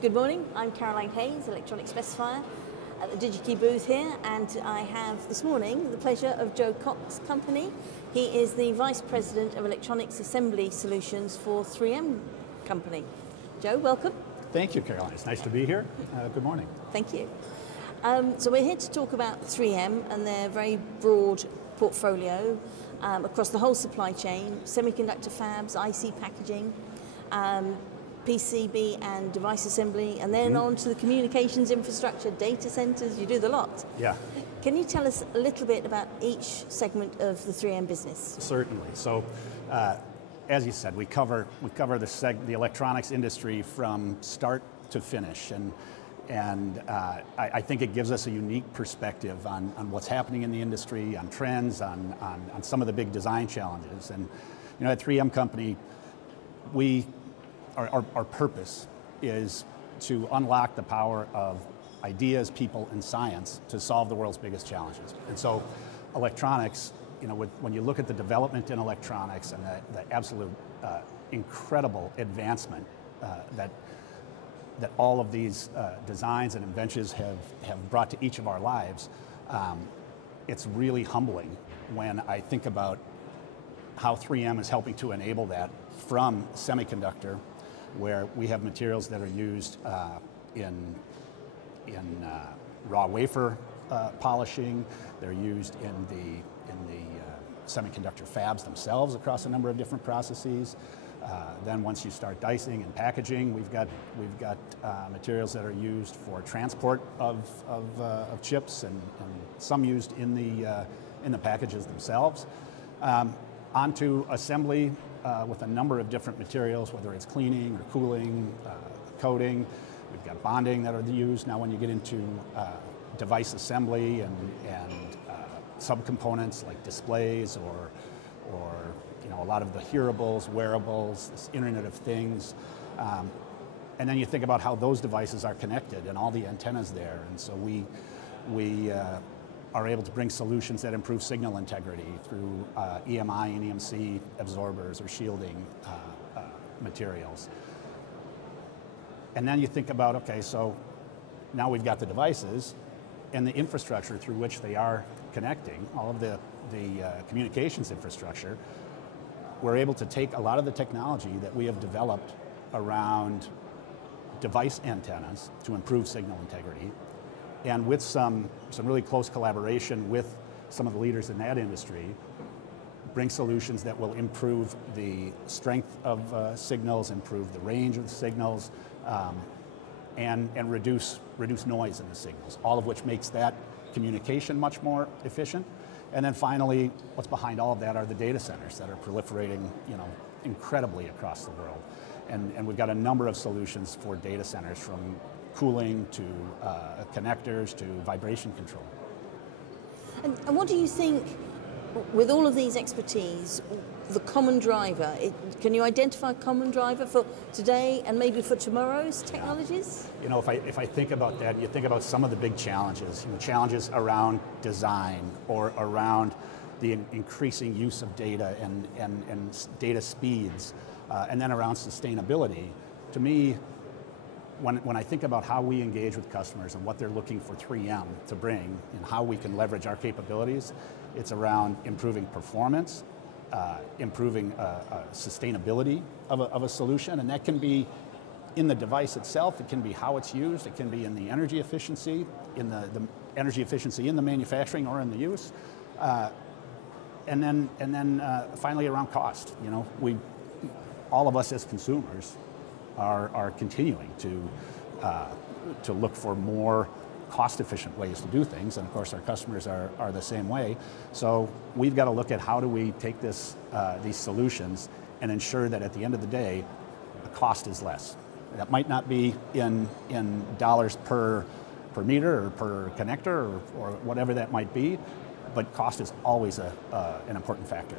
Good morning, I'm Caroline Hayes, electronic specifier at the Digi-Key booth here, and I have this morning the pleasure of Joe Koch's company. He is the Vice President of Electronics Assembly Solutions for 3M company. Joe, welcome. Thank you, Caroline. It's nice to be here. Good morning. Thank you. So we're here to talk about 3M and their very broad portfolio across the whole supply chain, semiconductor fabs, IC packaging, PCB and device assembly, and then on to the communications infrastructure, data centers, you do the lot. Yeah. Can you tell us a little bit about each segment of the 3M business? Certainly. So, as you said, we cover the electronics industry from start to finish, and I think it gives us a unique perspective on what's happening in the industry, on trends, on some of the big design challenges. And you know, at 3M Company, our purpose is to unlock the power of ideas, people, and science to solve the world's biggest challenges. And so electronics, you know, when you look at the development in electronics and the absolute incredible advancement that all of these designs and inventions have brought to each of our lives, it's really humbling when I think about how 3M is helping to enable that from semiconductor, where we have materials that are used in raw wafer polishing. They're used in the semiconductor fabs themselves across a number of different processes. Then once you start dicing and packaging, we've got materials that are used for transport of chips, and some used in the packages themselves. Onto assembly with a number of different materials, whether it's cleaning or cooling, coating. We've got bonding that are used now when you get into device assembly and subcomponents like displays or you know, a lot of the hearables, wearables, this Internet of Things. And then you think about how those devices are connected and all the antennas there. And so we are able to bring solutions that improve signal integrity through EMI and EMC absorbers or shielding materials. And then you think about, okay, so now we've got the devices and the infrastructure through which they are connecting, all of the communications infrastructure. We're able to take a lot of the technology that we have developed around device antennas to improve signal integrity, and with some really close collaboration with some of the leaders in that industry, bring solutions that will improve the strength of signals, improve the range of the signals, and reduce noise in the signals, all of which makes that communication much more efficient. And then finally, what's behind all of that are the data centers that are proliferating, you know, incredibly across the world. And we've got a number of solutions for data centers, from cooling to connectors to vibration control. And what do you think, with all of these expertise, the common driver, can you identify a common driver for today and maybe for tomorrow's technologies? You know, if I think about that, you think about some of the big challenges, you know, challenges around design or around the increasing use of data and data speeds, and then around sustainability. To me, when I think about how we engage with customers and what they're looking for 3M to bring and how we can leverage our capabilities, it's around improving performance, improving sustainability of a solution, and that can be in the device itself, it can be how it's used, it can be in the energy efficiency, in the energy efficiency in the manufacturing or in the use, and then finally around cost. You know, all of us as consumers are continuing to look for more cost-efficient ways to do things, and of course our customers are the same way. So we've got to look at how do we take these solutions and ensure that at the end of the day, the cost is less. That might not be in dollars per meter or per connector or whatever that might be, but cost is always an important factor.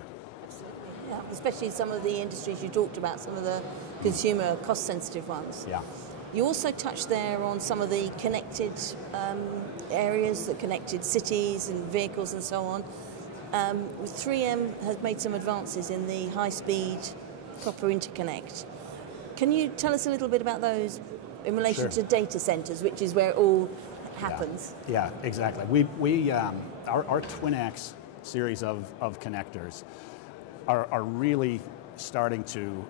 Yeah, especially in some of the industries you talked about, some of the consumer cost-sensitive ones. Yeah. You also touched there on some of the connected areas, that connected cities and vehicles and so on. 3M has made some advances in the high-speed copper interconnect. Can you tell us a little bit about those in relation to data centers, which is where it all happens. Yeah, exactly. Our twin-ax series of connectors are really starting to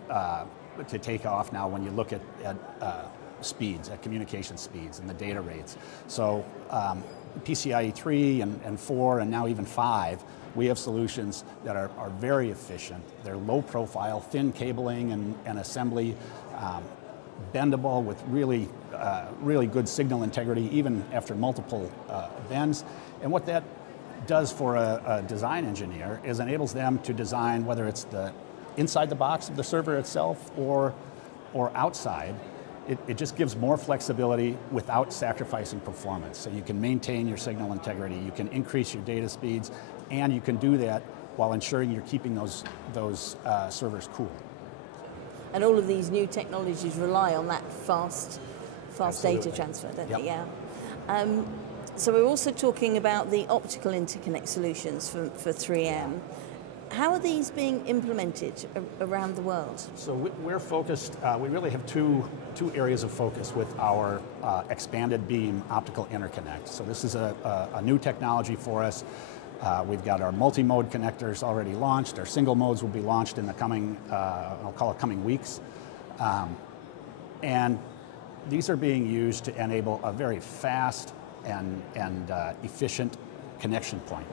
take off now when you look at speeds, at communication speeds and the data rates. So PCIe 3 and 4 and now even 5, we have solutions that are very efficient. They're low profile, thin cabling and assembly, bendable with really good signal integrity even after multiple bends. And what that does for a design engineer is enables them to design, whether it's the inside the box of the server itself or outside. It just gives more flexibility without sacrificing performance. So you can maintain your signal integrity, you can increase your data speeds, and you can do that while ensuring you're keeping those servers cool. And all of these new technologies rely on that fast data transfer, don't they? Yeah. So we're also talking about the optical interconnect solutions for 3M. How are these being implemented around the world? So we're focused, we really have two areas of focus with our expanded beam optical interconnect. So this is a new technology for us. We've got our multi-mode connectors already launched. Our single modes will be launched in the coming, I'll call it coming weeks. And these are being used to enable a very fast and efficient connection point.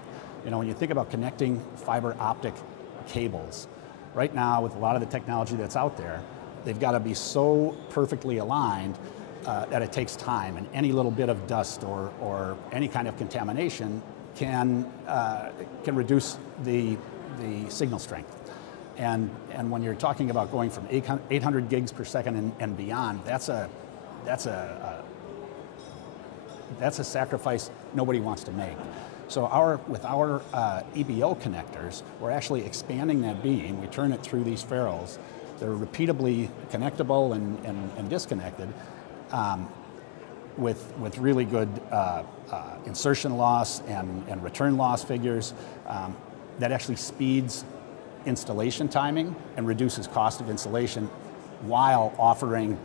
You know, when you think about connecting fiber optic cables, right now with a lot of the technology that's out there, they've got to be so perfectly aligned that it takes time, and any little bit of dust or any kind of contamination can reduce the signal strength. And when you're talking about going from 800 gigs per second and beyond, that's a sacrifice nobody wants to make. So with our EBO connectors, we're actually expanding that beam. We turn it through these ferrules. They're repeatably connectable and disconnected with really good insertion loss and return loss figures. That actually speeds installation timing and reduces cost of installation while offering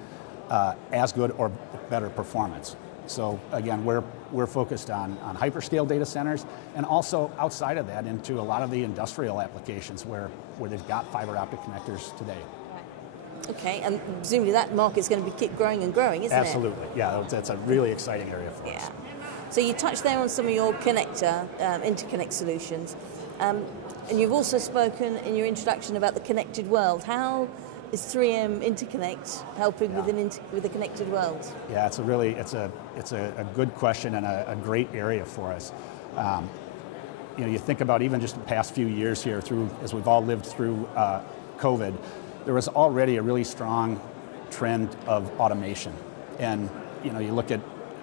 as good or better performance. So again, we're focused on hyperscale data centers, and also outside of that into a lot of the industrial applications where they've got fiber optic connectors today. Right. Okay, and presumably that market's going to keep growing and growing, isn't it? Absolutely, yeah, that's a really exciting area for us. So you touched there on some of your interconnect solutions, and you've also spoken in your introduction about the connected world. How is 3M Interconnect helping with the connected world? Yeah, it's a good question and a great area for us. You know, you think about even just the past few years here, as we've all lived through COVID, there was already a really strong trend of automation, and you know, you look at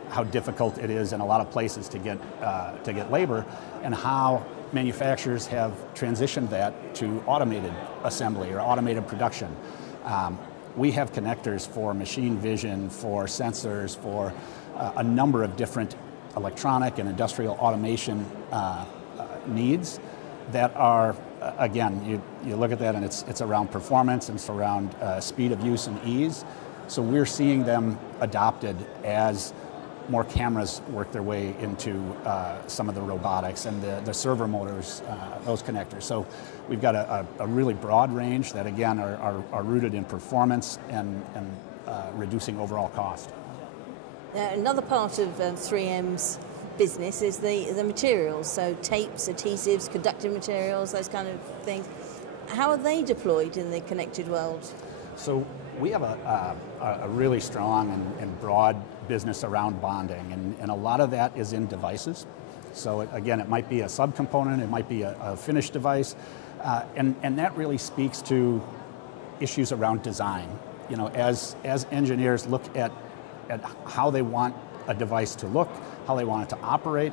how difficult it is in a lot of places to get labor, and how manufacturers have transitioned that to automated assembly or automated production. We have connectors for machine vision, for sensors, for a number of different electronic and industrial automation needs that are, again, you look at that and it's around performance and it's around speed of use and ease. So we're seeing them adopted as more cameras work their way into some of the robotics and the servo motors, those connectors. So we've got a really broad range that, again, are rooted in performance and reducing overall cost. Another part of 3M's business is the materials, so tapes, adhesives, conductive materials, those kind of things. How are they deployed in the connected world? So we have a really strong and broad business around bonding, and a lot of that is in devices. So again, it might be a subcomponent, it might be a finished device, and that really speaks to issues around design. You know, as engineers look at how they want a device to look, how they want it to operate,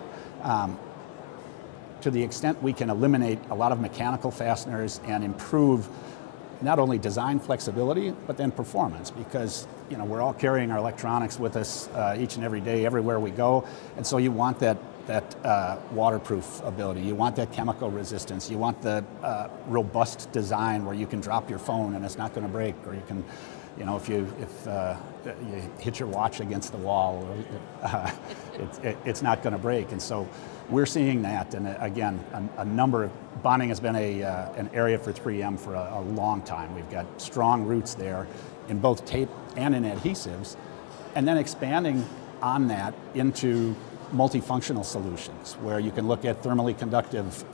to the extent we can eliminate a lot of mechanical fasteners and improve not only design flexibility, but then performance, because you know, we're all carrying our electronics with us each and every day, everywhere we go, and so you want that waterproof ability, you want that chemical resistance, you want the robust design where you can drop your phone and it's not going to break, or you can You know, if you hit your watch against the wall, it's not going to break. And so we're seeing that, and again, a number of bonding has been an area for 3M for a long time. We've got strong roots there in both tape and in adhesives, and then expanding on that into multifunctional solutions where you can look at thermally conductive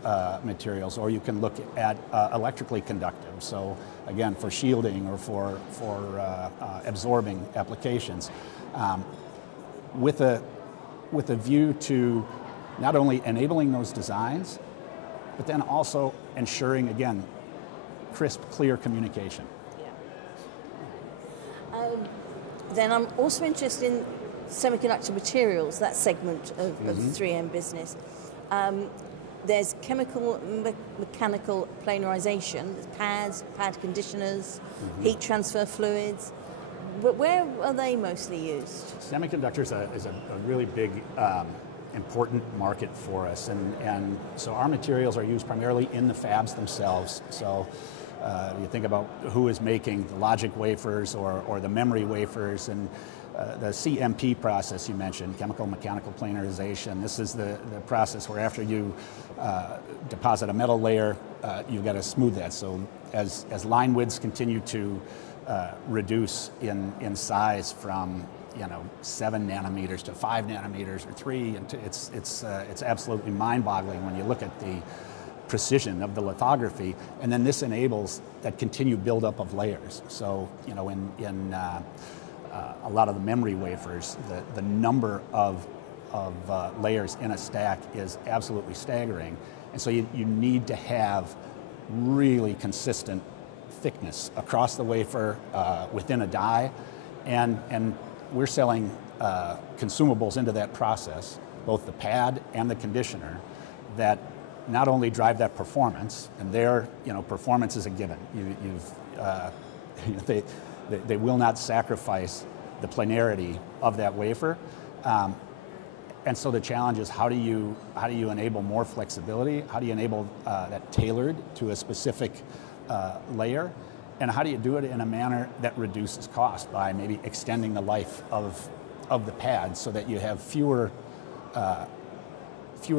materials, or you can look at electrically conductive. So again, for shielding or for absorbing applications, with a view to not only enabling those designs, but then also ensuring, again, crisp, clear communication. Yeah. Then I'm also interested in semiconductor materials, that segment of the 3M business. There's chemical, mechanical planarization, there's pads, pad conditioners, heat transfer fluids. But where are they mostly used? Semiconductors is a really big, important market for us, and so our materials are used primarily in the fabs themselves. So you think about who is making the logic wafers or the memory wafers, and the CMP process you mentioned, chemical mechanical planarization. This is the process where after you deposit a metal layer, you've got to smooth that. So as line widths continue to reduce in size from 7 nanometers to 5 nanometers or 3, and it's absolutely mind-boggling when you look at the precision of the lithography, and then this enables that continued buildup of layers. So in a lot of the memory wafers, the number of layers in a stack is absolutely staggering, and so you need to have really consistent thickness across the wafer within a die, and we're selling consumables into that process, both the pad and the conditioner, that not only drive that performance, and their performance is a given. They will not sacrifice the planarity of that wafer, and so the challenge is how do you enable more flexibility? How do you enable that tailored to a specific layer? And how do you do it in a manner that reduces cost by maybe extending the life of the pad so that you have fewer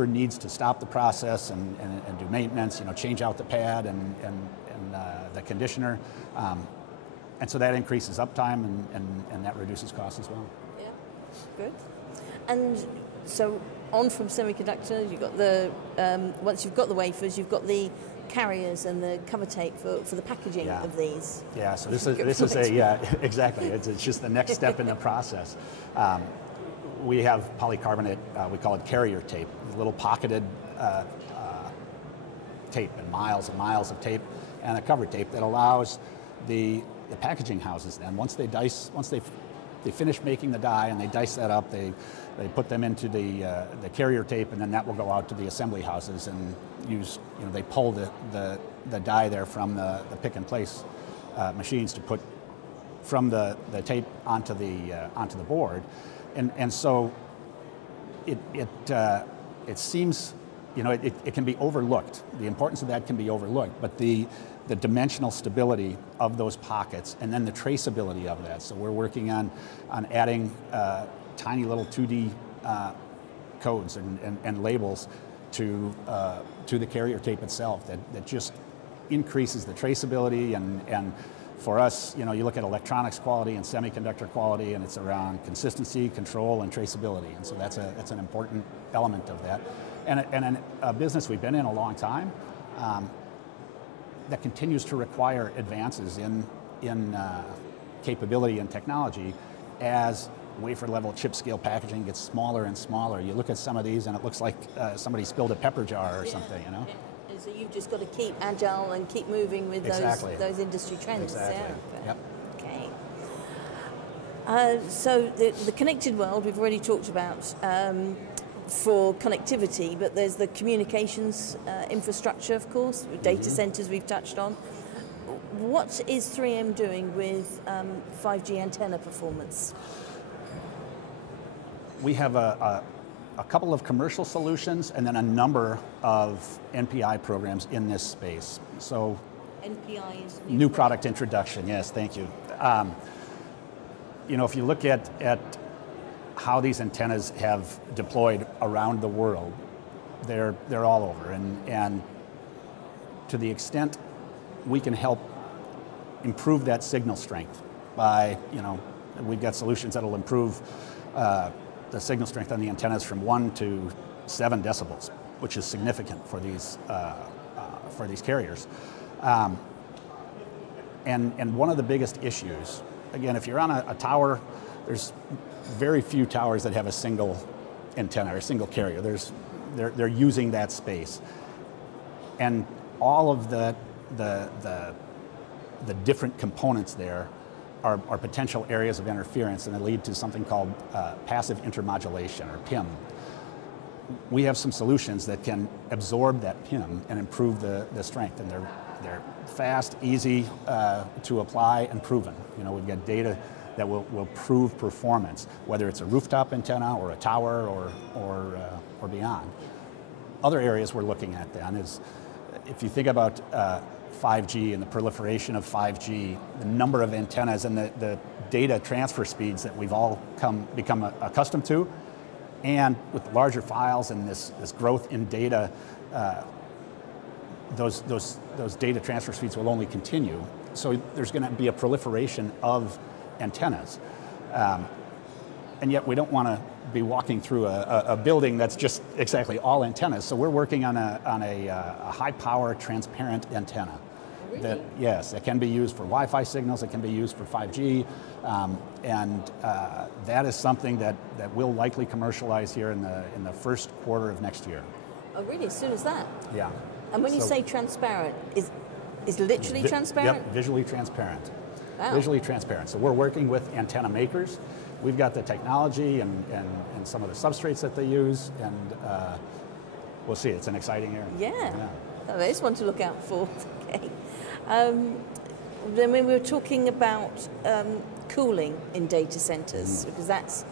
needs to stop the process and do maintenance, change out the pad and the conditioner. And so that increases uptime and that reduces costs as well. Yeah, good. And so on from semiconductors, you've got the, once you've got the wafers, you've got the carriers and the cover tape for the packaging of these. Yeah, so this is exactly. It's just the next step in the process. We have polycarbonate, we call it carrier tape, little pocketed tape, and miles of tape, and a cover tape that allows the packaging houses then, once they finish making the die and they dice that up, they put them into the carrier tape, and then that will go out to the assembly houses and use, they pull the die there from the pick and place machines to put from the tape onto the board, and so it seems, it can be overlooked. The importance of that can be overlooked, but the dimensional stability of those pockets, and then the traceability of that. So we're working on adding tiny little 2D codes and labels to the carrier tape itself that just increases the traceability, and for us, you look at electronics quality and semiconductor quality, and it's around consistency, control, and traceability, and so that's an important element of that. And a business we've been in a long time, that continues to require advances in capability and technology as wafer level chip scale packaging gets smaller and smaller. You look at some of these and it looks like somebody spilled a pepper jar or something, Yeah. And so you've just got to keep agile and keep moving with those industry trends. Exactly. Yeah. Yep. Okay. So the connected world we've already talked about for connectivity, but there's the communications infrastructure, of course, data centers we've touched on. What is 3M doing with 5G antenna performance? We have a couple of commercial solutions and then a number of NPI programs in this space. So NPI is new product introduction. Yes, thank you. You know, if you look at how these antennas have deployed around the world, they're all over, and to the extent we can help improve that signal strength by, you know, we've got solutions that'll improve the signal strength on the antennas from 1 to 7 decibels, which is significant for these carriers. And one of the biggest issues, again, if you're on a tower, there's very few towers that have a single antenna or a single carrier. They're using that space, and all of the different components there are potential areas of interference, and they lead to something called passive intermodulation, or PIM. We have some solutions that can absorb that PIM and improve the strength, and they're fast, easy to apply, and proven. You know, we've got data that will prove performance, whether it's a rooftop antenna or a tower or beyond. Other areas we're looking at then is, if you think about 5G and the proliferation of 5G, the number of antennas and the data transfer speeds that we've all become accustomed to, and with larger files and this growth in data, those data transfer speeds will only continue. So there's going to be a proliferation of antennas. And yet we don't want to be walking through a building that's just exactly all antennas. So we're working on a high power transparent antenna. Really? That can be used for Wi-Fi signals, it can be used for 5G, and that is something that we'll likely commercialize here in the first quarter of next year. Oh really, as soon as that? Yeah. And when you say transparent, is literally transparent? Yep, visually transparent. Wow. Visually transparent. So we're working with antenna makers. We've got the technology and some of the substrates that they use, and we'll see. It's an exciting area. Yeah. Oh, there's one to look out for. Okay. Then when we were talking about cooling in data centers, because that's,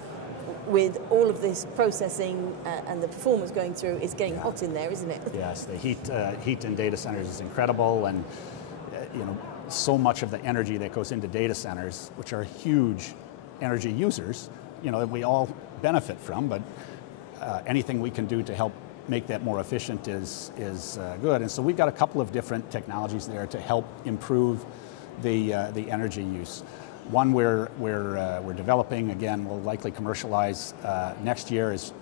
with all of this processing and the performance going through, it's getting hot in there, isn't it? Yes, the heat in data centers is incredible, and you know, so much of the energy that goes into data centers, which are huge energy users, you know, that we all benefit from, but anything we can do to help make that more efficient is good. And so we've got a couple of different technologies there to help improve the energy use. One we're developing, again, we'll likely commercialize next year, is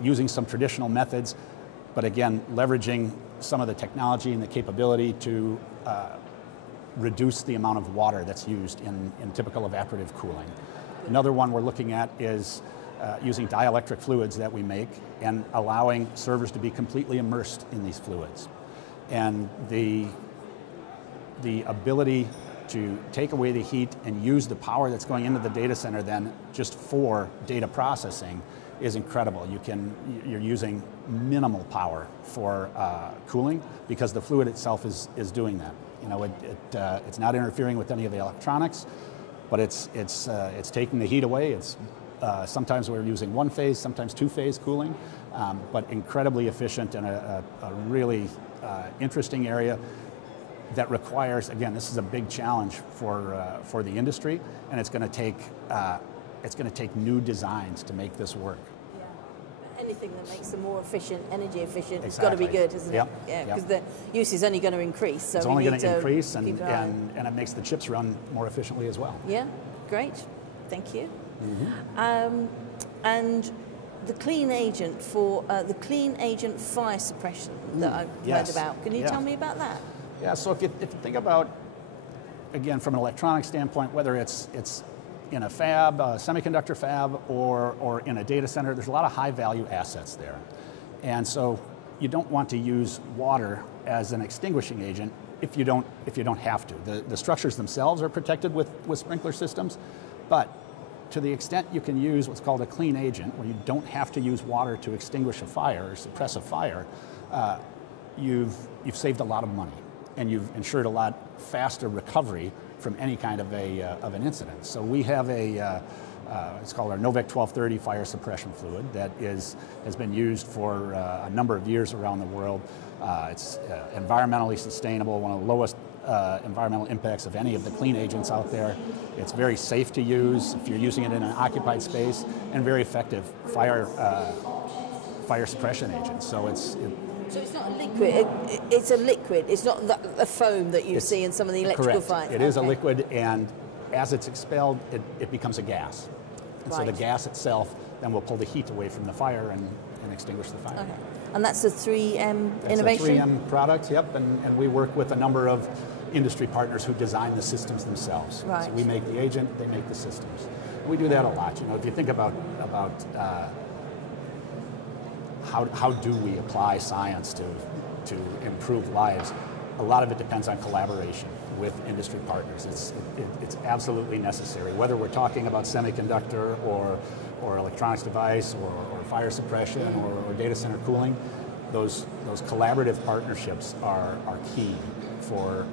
using some traditional methods, but again, leveraging some of the technology and the capability to reduce the amount of water that's used in typical evaporative cooling. Another one we're looking at is using dielectric fluids that we make and allowing servers to be completely immersed in these fluids. And the ability to take away the heat and use the power that's going into the data center then just for data processing is incredible. You're using minimal power for cooling because the fluid itself is doing that. You know, it's not interfering with any of the electronics, but it's taking the heat away. It's sometimes we're using one-phase, sometimes two-phase cooling, but incredibly efficient and a really interesting area that requires, again, this is a big challenge for the industry, and it's going to take new designs to make this work. Yeah, anything that makes them more efficient, energy efficient, Exactly. it's got to be good, isn't Yep. it? Yeah, because the use is only going to increase. So it's we only need going to increase, and keep it makes the chips run more efficiently as well. Yeah, great, thank you. And the clean agent for the clean agent fire suppression that I've heard about. Can you tell me about that? Yeah, so if you think about, again, from an electronic standpoint, whether it's in a fab, a semiconductor fab, or in a data center, there's a lot of high value assets there. And so you don't want to use water as an extinguishing agent if you don't have to. The structures themselves are protected with sprinkler systems, but to the extent you can use what's called a clean agent, where you don't have to use water to extinguish a fire or suppress a fire, you've saved a lot of money, and you've ensured a lot faster recovery from any kind of an incident. So we have it's called our Novec 1230 fire suppression fluid that has been used for a number of years around the world. It's environmentally sustainable, one of the lowest environmental impacts of any of the clean agents out there. It's very safe to use if you're using it in an occupied space, and very effective fire suppression agent. So it's not a liquid, it's a liquid, it's not a foam that you see in some of the electrical fires. It is a liquid, and as it's expelled, it becomes a gas. And so the gas itself then will pull the heat away from the fire and extinguish the fire. Okay. And that's a 3M innovation? That's a 3M product, yep, and we work with a number of industry partners who design the systems themselves. Right. So we make the agent, they make the systems. We do that a lot. You know, if you think about how do we apply science to improve lives, a lot of it depends on collaboration with industry partners. It's absolutely necessary, whether we're talking about semiconductor or electronics device or fire suppression or data center cooling. Those collaborative partnerships are key for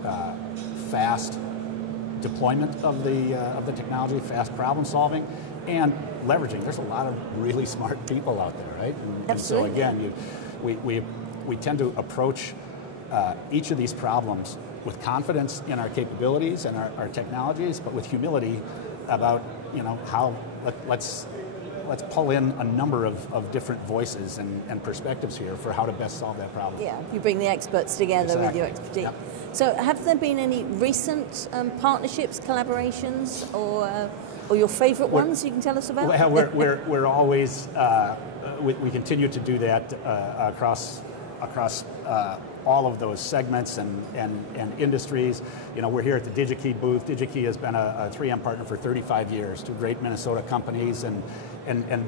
fast deployment of the technology, fast problem solving, and leveraging. There's a lot of really smart people out there, right? And so again, we tend to approach each of these problems with confidence in our capabilities and our technologies, but with humility about, you know, how let's pull in a number of different voices and perspectives here for how to best solve that problem. Yeah, you bring the experts together with your expertise. Yep. So have there been any recent partnerships, collaborations, or your favorite ones you can tell us about? Well, we're always, we continue to do that across all of those segments and industries. You know, we're here at the Digi-Key booth. Digi-Key has been a 3M partner for 35 years, two great Minnesota companies, and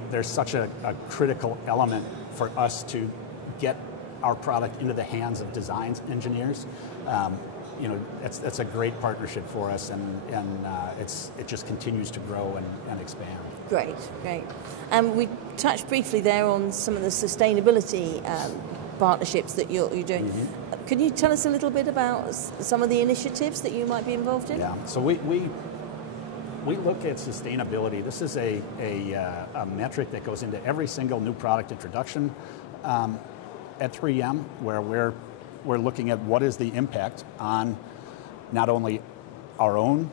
there's such a critical element for us to get our product into the hands of design engineers. You know, that's a great partnership for us, and it just continues to grow and expand. Great. We touched briefly there on some of the sustainability partnerships that you're doing. Mm-hmm. Could you tell us a little bit about some of the initiatives that you might be involved in? Yeah, so we look at sustainability. This is a metric that goes into every single new product introduction at 3M, where we're looking at what is the impact on not only our own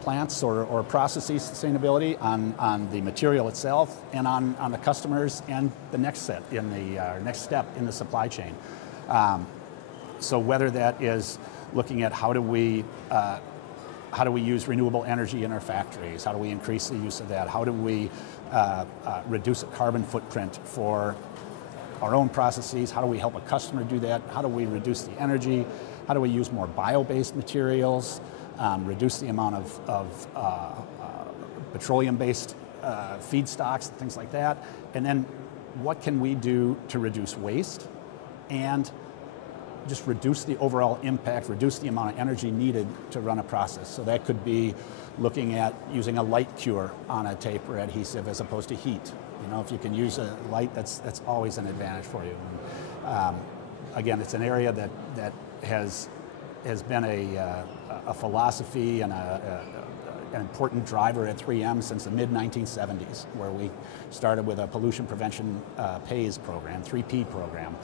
plants or processes sustainability, on the material itself, and on the customers and the next step in the supply chain. So whether that is looking at how do we use renewable energy in our factories, how do we increase the use of that, how do we reduce a carbon footprint for our own processes, how do we help a customer do that, how do we reduce the energy, how do we use more bio-based materials, reduce the amount of petroleum-based feedstocks, things like that, and then what can we do to reduce waste and just reduce the overall impact, reduce the amount of energy needed to run a process. So that could be looking at using a light cure on a tape or adhesive as opposed to heat. You know, if you can use a light, that's always an advantage for you. And, again, it's an area that has been a philosophy and an important driver at 3M since the mid-1970s, where we started with a pollution prevention PAYS program, 3P program.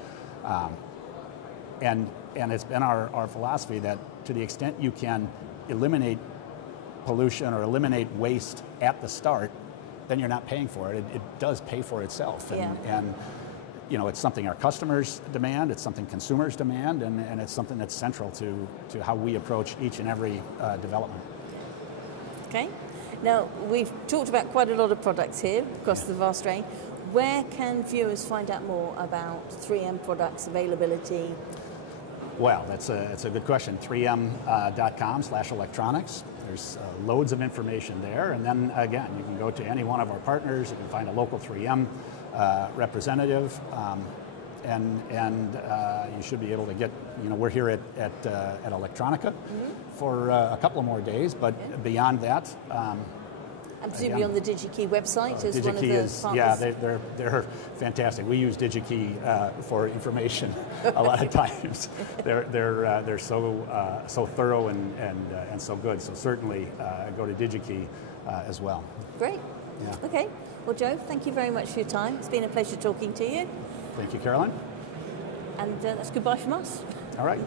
And it's been our philosophy that to the extent you can eliminate pollution or eliminate waste at the start, then you're not paying for it. It does pay for itself. And you know, it's something our customers demand, it's something consumers demand, and it's something that's central to how we approach each and every development. Okay. Now, we've talked about quite a lot of products here across the vast range. Where can viewers find out more about 3M products, availability? Well, that's a good question. 3m.com/electronics. There's loads of information there. And then again, you can go to any one of our partners. You can find a local 3M representative, and you should be able to get, you know, we're here at electronica for a couple of more days, but beyond that, and presumably on the Digi-Key website as one of the partners. Yeah, they're fantastic. We use Digi-Key for information a lot of times. They're so thorough and so good. So certainly go to Digi-Key as well. Great. Yeah. Okay. Well, Joe, thank you very much for your time. It's been a pleasure talking to you. Thank you, Caroline. And that's goodbye from us. All right.